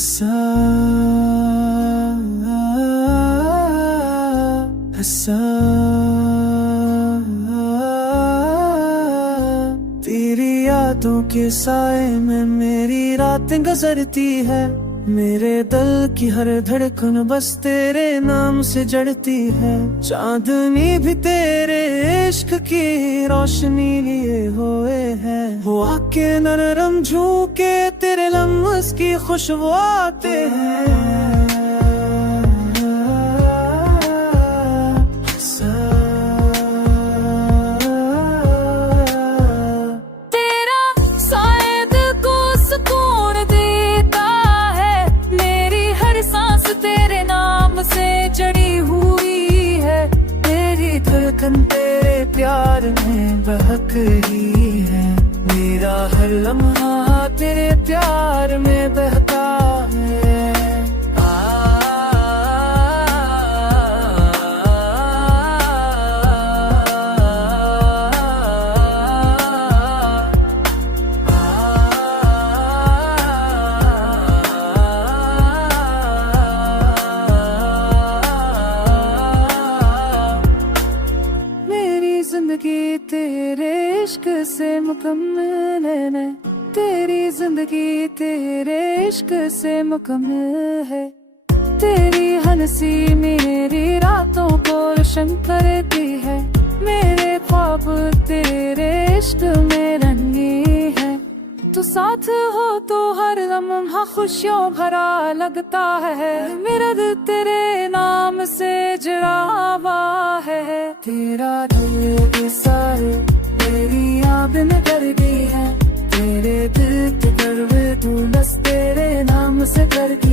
हंसा हंसा तेरी यादों के साए में मेरी रातें गुजरती है। मेरे दिल की हर धड़कन बस तेरे नाम से जड़ती है। चांदनी भी तेरे इश्क की रोशनी लिए हुए है। वो आके नरम झूके तेरे लम्स की खुशबू आते हैं। धड़कन तेरे प्यार में बहक रही है। मेरा हर लम्हा तेरे प्यार में बहता है। जिंदगी तेरे इश्क से मुकम्मल है। तेरी जिंदगी तेरे इश्क से मुकम्मल है। तेरी हंसी मेरी रातों को रोशन करती है। मेरे ख्वाब तेरे इश्क में रंगी है। तू साथ हो तो हर लम्हा खुशियों भरा लगता है। मेरा दिल तेरे नाम से जुड़ा हुआ है। तेरा दिल के सारे तेरी याद में कर गई है। तेरे दिल के करवे तू बस तेरे नाम से कर गई।